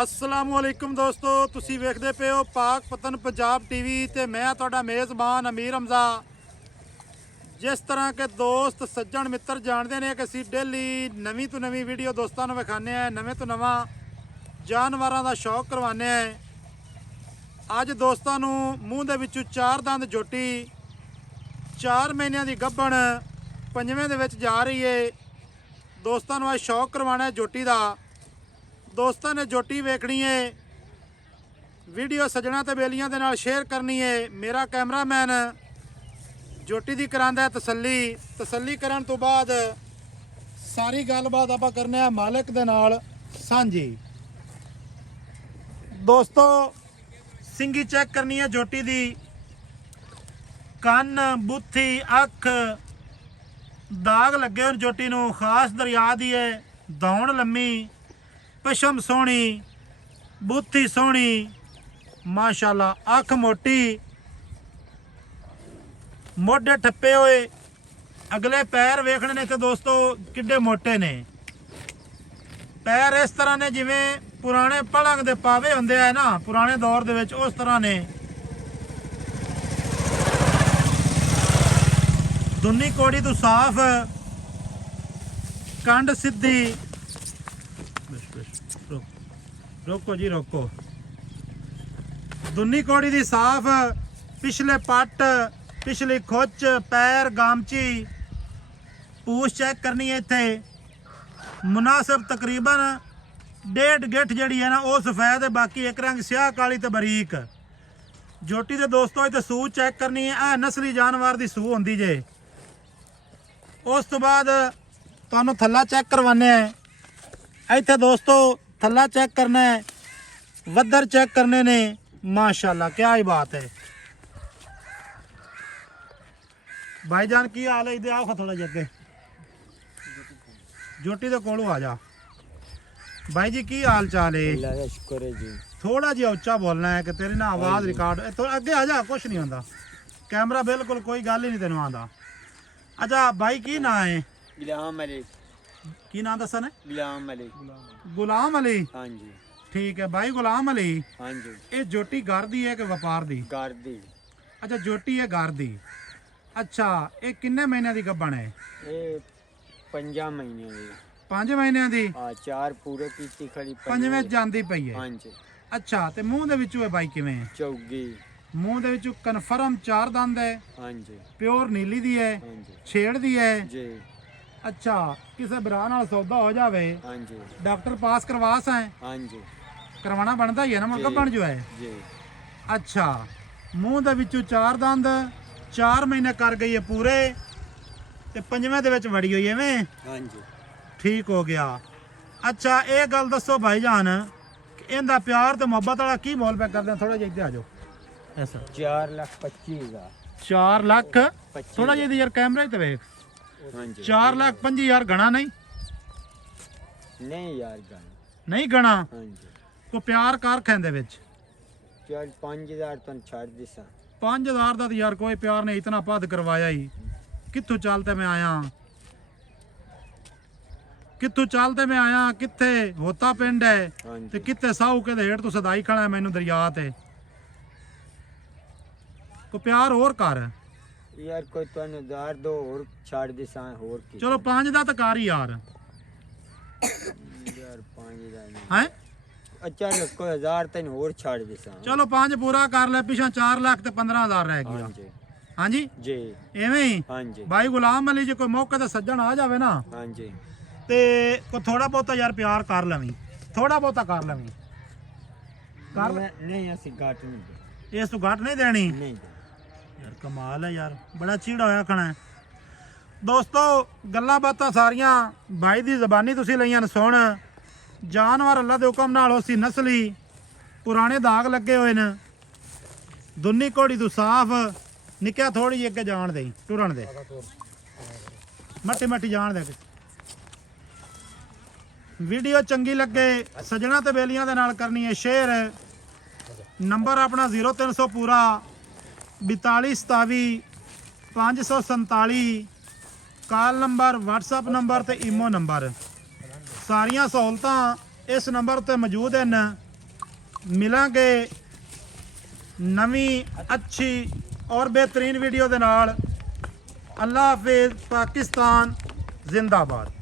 अस्सलामुअलैकुम दोस्तों, तुसी वेखदे पे हो पाक पतन पंजाब टीवी ते मैं तुहाडा मेज़बान अमीर हमजा। जिस तरह के दोस्त सज्जन मित्र जानते हैं कि असीं डेली नवीं तो नवीं वीडियो दोस्तों को विखाने हैं, नवें तो नवा जानवरों का शौक करवाने हैं। अज दोस्तों मूँह दे विचों 4 दंद झोटी 4 महीनों की गब्बण 5वें दे विच जा रही है। दोस्तों अज शौक करवाना है झोटी का। दोस्तों ने झोटी वेखनी है, वीडियो सजना ते बेलियां दे नाल शेयर करनी है। मेरा कैमरामैन झोटी दी करांदा है तसल्ली करन तो बाद सारी गलबात आपां करने हैं मालिक दे नाल सांझी। दोस्तों सिंगी चेक करनी है झोटी दी, कन बुत्थी अख दाग लगे होण झोटी नूं खास दरिया दी है। दौड़ लम्मी, पशम सोहनी, बुत्थी सोहनी माशाल्लाह, अख मोटी, मोढे ठप्पे हुए, अगले पैर वेखने ने तो दोस्तों किड्डे मोटे ने। पैर इस तरह ने जिवें पुराने पलंग दे पावे हुंदे है ना पुराने दौर दे विच, उस तरह ने। दुन्नी कोड़ी तो साफ, कंड सीधी, रोको जी रोको, दुन्नी कोड़ी दी साफ, पिछले पट पिछली खुच पैर गामची। पूछ चेक करनी है इत्थे मुनासिब तकरीबन 1.5 गिठ जड़ी है ना वो सफेद है, बाकी एक रंग स्याह काली ते बरीक। झोटी दे दोस्तों इत्थे सूह चेक करनी है, आ नस्ली जानवर दी सूह होंदी जे। उस तो बाद तुहानूं थल्ला चेक करवाने हैं। इत्थे दोस्तों थल्ला चेक करना है, वद्दर चेक करने ने। माशाल्लाह क्या ही बात है। भाईजान की हाल है? इधर आओ थोड़ा जगे, झोटी दे कोलों आ जा। भाई जी की हाल चाल है? शुक्र है जी। थोड़ा जिहा उच्चा बोलना है कि तेरी ना आवाज़ रिकॉर्ड। थोड़ा अगे आ जा, कुछ नहीं होता, कैमरा बिल्कुल कोई गल ही नहीं तेन आंदा। अच्छा भाई की ना है? गुलाम अली। की नाम दसा ने? गुलाम अली। गुलाम अली। हाँ जी ठीक है भाई गुलाम अली। हाँ जी। ये झोटी घर दी है कि व्यापार दी? घर दी। अच्छा झोटी है घर दी। अच्छा ये किन्ने महीने की गब्बन है? ये 5 महीने की। 5 महीने की? हाँ 4 पूरे कीती खड़ी। 5वें जांदी पई है। हाँ जी। अच्छा ते मूँह दे विचों है भाई किवें? चौगी। मूँह दे विचों कन्फर्म 4 दंद है? हाँ जी। प्योर नीली दी है? हाँ जी। छेड़ दी है? जी। अच्छा किसी भरा नाल सौदा हो जावे, हाँ जी। डॉक्टर पास करवा सा है? हाँ जी। करवाना बनता ही है ना मुड़ गब्बन जो है। जी। अच्छा मूँह दे विचों 4 दंद 4 महीने कर गई है पूरे ते 5वें दे विच वड़ी हुई है में। हाँ जी। ठीक हो गया। अच्छा ये गल दसो भाईजान कि इनका प्यार तो मुहब्बत वाला की मोल पे करते हैं? थोड़ा जिहा इधर आ जाओ ऐसा। 4,25,000। 4 लाख थोड़ा जिहा यार कैमरा ही तो वेख। हाँ जी। 4,25,000 घना नहीं? नहीं यार गन। नहीं घना हाँ जी। को प्यार कर खेंदे विच। चल 5,000 तो छड़ दिसा। 5,000 का तो यार कोई प्यार नहीं, इतना पद करवाया ही। कित्थों चलते मैं आया, कित्थों चलते मैं आया, कित्थे होता पिंड है हाँ ते जी। कित्थे साहू के हेठ तू सदाई खड़ा है मैनू दरिया ते। को प्यार होर कर यार कोई तो दार दो और छाड़ दिसा और की। चलो 5 दा तो कर ही यार। यार 5,000 नहीं। हैं अच्छा कोई 1,000 तन और छाड़ दिसा। चलो 5 पूरा कर ले, पिछा 4 लाख ते 15,000 रह गया। हाँ जी। हाँ जी जी। एवें ही हाँ जी। भाई गुलाम अली जो कोई मौके ते सज्जन आ जावे ना हाँ जी। ते को थोड़ा बहुता यार प्यार कर लवी, थोड़ा बहुता कर लवी। कर नहीं ऐसी घाट नहीं दे। इस तू घट नहीं देनी नहीं दे। यार कमाल है यार, बड़ा चीड़ा होया खड़ा है। दोस्तों गल्लां बातां सारियां भाई दी ज़बानी तुसीं लईआं सुन। जानवर अल्लाह दे हुक्म नाल उसी नस्ली, पुराने दाग लगे हुए न। दुन्नी घोड़ी तू साफ, निक्या थोड़ी जी अगे जान दे, टुरन दे, मट्टी मट्टी जान दे। वीडियो चंगी लगे सजना ते बेलियां दे नाल करनी है शेयर। नंबर अपना 0300 पूरा 42 27 547 कॉल नंबर व्हाट्सएप नंबर ते ईमो नंबर सारियां सहूलतां इस नंबर ते मौजूद हैं। ਮਿਲਾਂਗੇ ਨਵੀਂ ਅੱਛੀ ਔਰ ਬਿਹਤਰੀਨ ਵੀਡੀਓ ਦੇ ਨਾਲ। ਅੱਲਾ ਹਾਫਿਜ਼। ਪਾਕਿਸਤਾਨ ਜ਼ਿੰਦਾਬਾਦ।